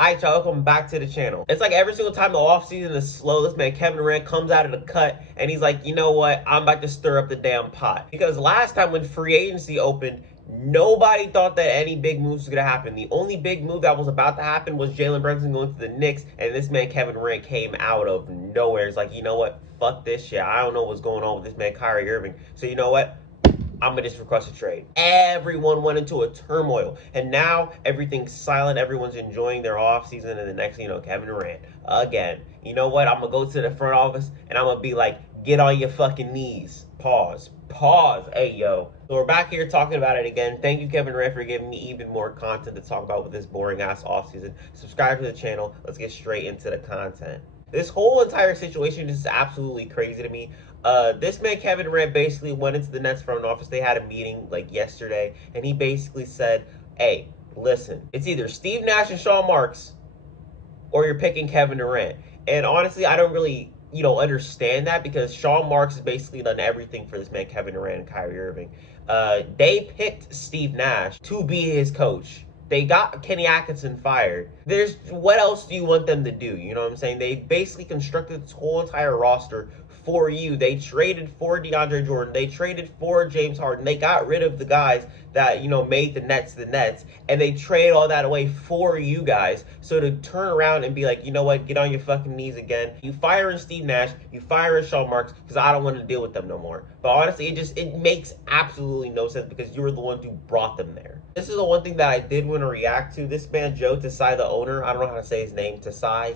Alright, y'all, welcome back to the channel. It's like every single time the offseason is slow, this man Kevin Durant comes out of the cut and he's like, you know what? I'm about to stir up the damn pot. Because last time when free agency opened, nobody thought that any big moves was going to happen. The only big move that was about to happen was Jalen Brunson going to the Knicks, and this man Kevin Durant came out of nowhere. It's like, you know what? Fuck this shit. I don't know what's going on with this man Kyrie Irving. So you know what? I'm going to just request a trade. Everyone went into a turmoil. And now everything's silent. Everyone's enjoying their offseason. And the next thing you know, Kevin Durant, again. You know what? I'm going to go to the front office and I'm going to be like, get on your fucking knees. Pause. Hey, yo. So we're back here talking about it again. Thank you, Kevin Durant, for giving me even more content to talk about with this boring-ass offseason. Subscribe to the channel. Let's get straight into the content. This whole entire situation is absolutely crazy to me. This man, Kevin Durant, basically went into the Nets front office. They had a meeting like yesterday, and he basically said, hey, listen, it's either Steve Nash and Sean Marks, or you're picking Kevin Durant. And honestly, I don't really, understand that, because Sean Marks has basically done everything for this man, Kevin Durant and Kyrie Irving. They picked Steve Nash to be his coach. They got Kenny Atkinson fired. What else do you want them to do? You know what I'm saying? They basically constructed this whole entire roster for you. They traded for DeAndre Jordan. They traded for James Harden. They got rid of the guys that, made the Nets. And they traded all that away for you guys. So to turn around and be like, you know what? Get on your fucking knees again. You firing Steve Nash. You firing Sean Marks, because I don't want to deal with them no more. But honestly, it makes absolutely no sense, because you were the ones who brought them there. This is the one thing that I did want to react to. This man, Joe Tsai, the owner, I don't know how to say his name, Tsai,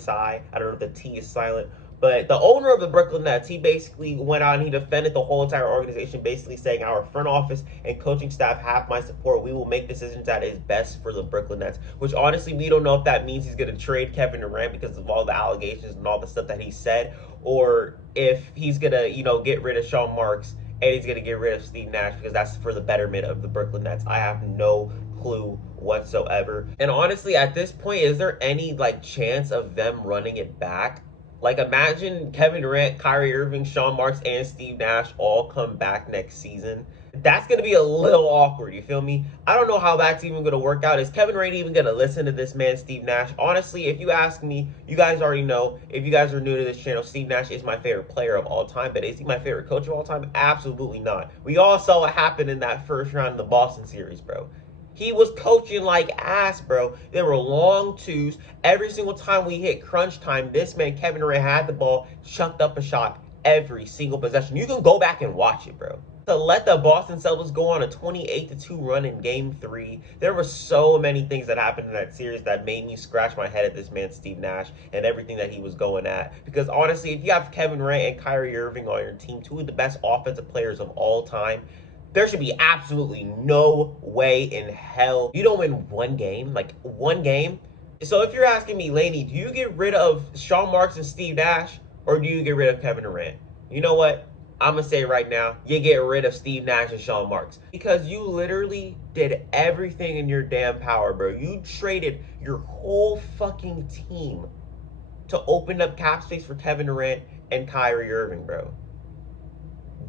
I don't know if the T is silent, but the owner of the Brooklyn Nets, he basically went out and he defended the whole entire organization, basically saying, our front office and coaching staff have my support. We will make decisions that is best for the Brooklyn Nets, which honestly, we don't know if that means he's going to trade Kevin Durant because of all the allegations and all the stuff that he said, or if he's going to, get rid of Sean Marks and he's going to get rid of Steve Nash, because that's for the betterment of the Brooklyn Nets. I have no clue whatsoever. And honestly, at this point, is there any chance of them running it back? Imagine Kevin Durant, Kyrie Irving, Sean Marks, and Steve Nash all come back next season. That's going to be a little awkward, you feel me? I don't know how that's even going to work out. Is Kevin Durant even going to listen to this man, Steve Nash? Honestly, if you ask me, you guys already know. If you guys are new to this channel, Steve Nash is my favorite player of all time. But is he my favorite coach of all time? Absolutely not. We all saw what happened in that first round of the Boston series, bro. He was coaching like ass, bro. There were long twos. Every single time we hit crunch time, this man, Kevin Durant, had the ball, chucked up a shot every single possession. You can go back and watch it, bro. To let the Boston Celtics go on a 28-2 run in Game 3, there were so many things that happened in that series that made me scratch my head at this man, Steve Nash, and everything that he was going at. Because honestly, if you have Kevin Durant and Kyrie Irving on your team, two of the best offensive players of all time, there should be absolutely no way in hell you don't win one game. One game. So if you're asking me, Laney, do you get rid of Sean Marks and Steve Nash, or do you get rid of Kevin Durant? You know what? I'm going to say right now, you get rid of Steve Nash and Sean Marks. Because you literally did everything in your damn power, bro. You traded your whole fucking team to open up cap space for Kevin Durant and Kyrie Irving, bro.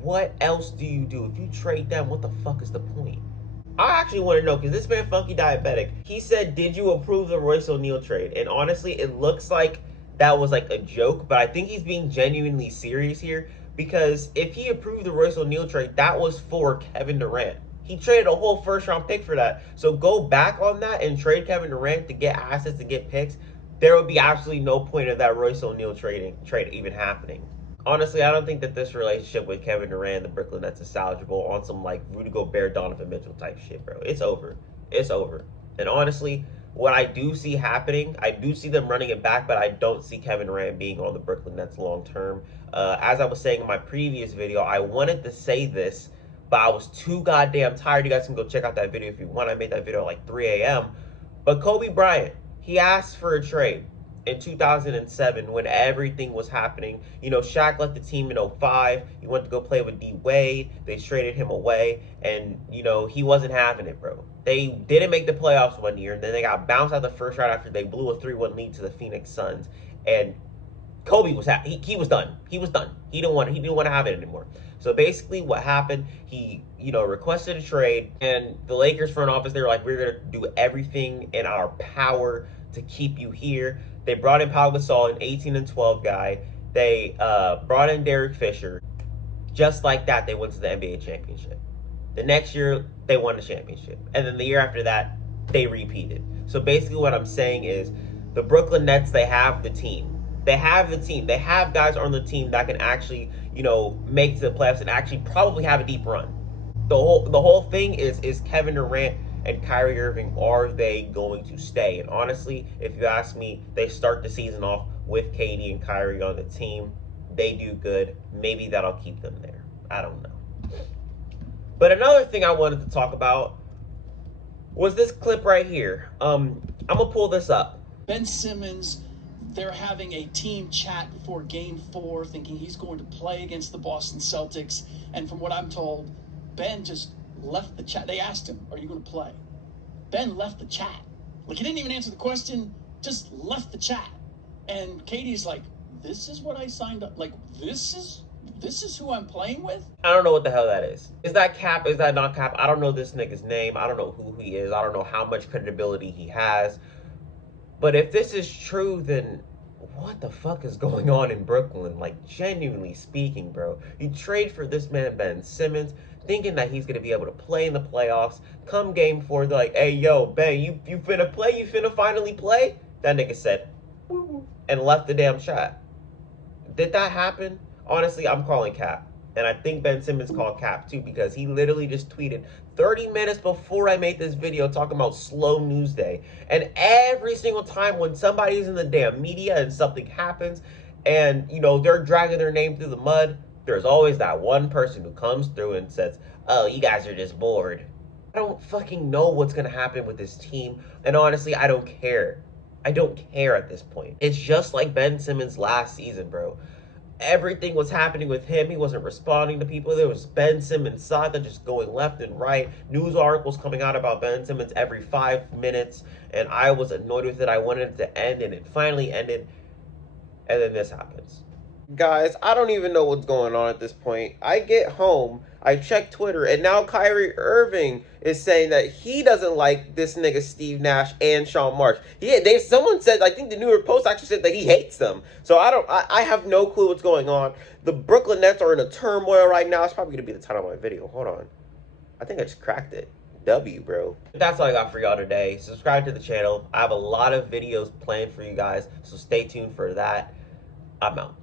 What else do you do? If you trade them, what the fuck is the point? I actually want to know, because this man, Funky Diabetic, he said, did you approve the Royce O'Neal trade? And honestly, it looks like that was a joke, but I think he's being genuinely serious here, because if he approved the Royce O'Neal trade, that was for Kevin Durant. He traded a whole first-round pick for that. So go back on that and trade Kevin Durant to get assets, to get picks. There would be absolutely no point of that Royce O'Neal trade even happening. Honestly, I don't think that this relationship with Kevin Durant and the Brooklyn Nets is salvageable on some Rudy Gobert, Donovan Mitchell type shit, bro. It's over. It's over. And honestly, what I do see happening, I do see them running it back, but I don't see Kevin Durant being on the Brooklyn Nets long term. As I was saying in my previous video, I wanted to say this, but I was too goddamn tired. You guys can go check out that video if you want. I made that video at 3 a.m. But Kobe Bryant, he asked for a trade in 2007 when everything was happening. Shaq left the team in 2005. He went to go play with D Wade. They traded him away, and he wasn't having it, bro. They didn't make the playoffs one year, and then they got bounced out the first round after they blew a 3-1 lead to the Phoenix Suns. And Kobe was he was done. He was done. He didn't want to have it anymore. So basically what happened, he requested a trade, and the Lakers front office, they were like, we're going to do everything in our power to keep you here. They brought in Pau Gasol, an 18 and 12 guy. They brought in Derek Fisher. Just like that, they went to the NBA championship. The next year, they won the championship. And then the year after that, they repeated. So basically what I'm saying is the Brooklyn Nets, they have the team. They have the team. They have guys on the team that can actually, make it to the playoffs and actually probably have a deep run. The whole thing is Kevin Durant and Kyrie Irving, are they going to stay? And honestly, if you ask me, they start the season off with KD and Kyrie on the team. They do good. Maybe that'll keep them there. I don't know. But another thing I wanted to talk about was this clip right here. I'm going to pull this up. Ben Simmons, they're having a team chat before Game 4, thinking he's going to play against the Boston Celtics. And from what I'm told, Ben just left the chat. They asked him, are you going to play? Ben left the chat. Like, he didn't even answer the question, just left the chat. And Katie's like, this is what I signed up. Like, this is who I'm playing with? I don't know what the hell that is. Is that cap? Is that not cap? I don't know this nigga's name. I don't know who he is. I don't know how much credibility he has. But if this is true, then what the fuck is going on in Brooklyn? Like, genuinely speaking, bro. You trade for this man, Ben Simmons, thinking that he's going to be able to play in the playoffs. Come Game 4, they're like, hey, yo, Ben, you finna play? You finna finally play? That nigga said, woo, and left the damn shot. Did that happen? Honestly, I'm calling cap. And I think Ben Simmons called cap too, because he literally just tweeted 30 minutes before I made this video talking about slow news day. And every single time when somebody's in the damn media and something happens and, they're dragging their name through the mud, there's always that one person who comes through and says, oh, you guys are just bored. I don't fucking know what's going to happen with this team. And honestly, I don't care. I don't care at this point. It's just like Ben Simmons last season, bro. Everything was happening with him. He wasn't responding to people. There was Ben Simmons saga just going left and right. News articles coming out about Ben Simmons every 5 minutes. And I was annoyed with it. I wanted it to end, and it finally ended. And then this happens. Guys, I don't even know what's going on at this point. I get home, I check Twitter, and now Kyrie Irving is saying that he doesn't like this nigga Steve Nash and Sean Marks. Someone said, I think the New York Post actually said that he hates them. So I have no clue what's going on. The Brooklyn Nets are in a turmoil right now. It's probably going to be the title of my video. Hold on. I think I just cracked it. W, bro. That's all I got for y'all today. Subscribe to the channel. I have a lot of videos planned for you guys, so stay tuned for that. I'm out.